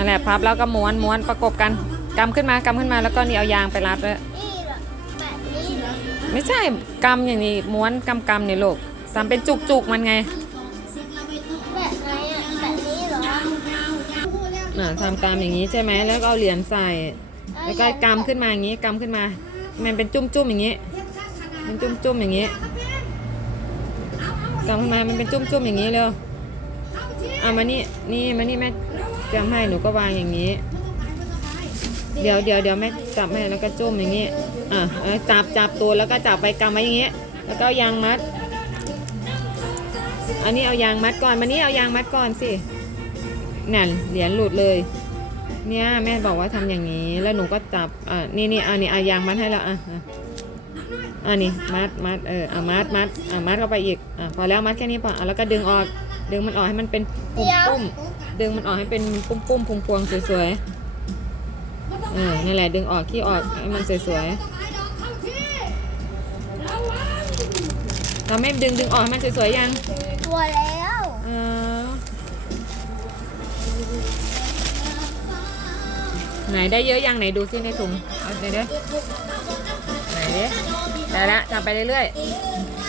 นั่นแหละพับแล้วก็ม้วนม้วนประกบกันกำขึ้นมากำขึ้นมาแล้วก็นี่เอายางไปรัดเหรอแบเหรอไม่ใช่กำอย่างนี้ม้วนกำกำเนี่ยลูกทำเป็นจุกจุกมันไงแบบไหนอะแบบนี้เหรออ่าทำตามอย่างนี้ใช่ไหมแล้วก็เอาเหรียญใส่ แล้วก็กำขึ้นมาอย่างนี้กำขึ้นมา มันเป็นจุ้มจุ้มอย่างนี้เป็นจุ้มจุ้มอย่างนี้กำขึ้นมามันเป็นจุ้มจุ้มอย่างนี้เร็ว เอามานี่นี่มานี่แม่จำให้หนูก็วางอย่างนี้ เดี๋ยวเดี๋ยวเดี๋ยวแม่จับให้แล้วก็จุ้มอย่างนี้อะจับจับตัวแล้วก็จับไปกำไว้อย่างนี้ แล้วก็ยางมัด อันนี้เอายางมัดก่อนมานี่เอายางมัดก่อนสินั่นเหรียญหลุดเลย เนี่ยแม่บอกว่าทำอย่างนี้ แล้วหนูก็จับอ่านี่นี่อันนี้เอายางมัดให้แล้วอะอะอันนี้มัดมัดเอออะมัดมัดอะมัดเข้าไปอีกอะพอแล้วมัดแค่นี้พออะแล้วก็ดึงออก ดึงมันออกให้มันเป็นปุ่มปุ่มดึงมันออกให้เป็นปุ่มปุ่มพวงพวงๆสวยๆเออนี่นแหละดึงออกขี้ออกให้มันสวยๆเราไม่ดึงดึงออกให้มันสวยๆยังตัวแล้วเออไหนได้เยอะยังไหนดูซิในถุงเอาไหนเด้อไหนเด้อได้ละทำไปเรื่อยๆ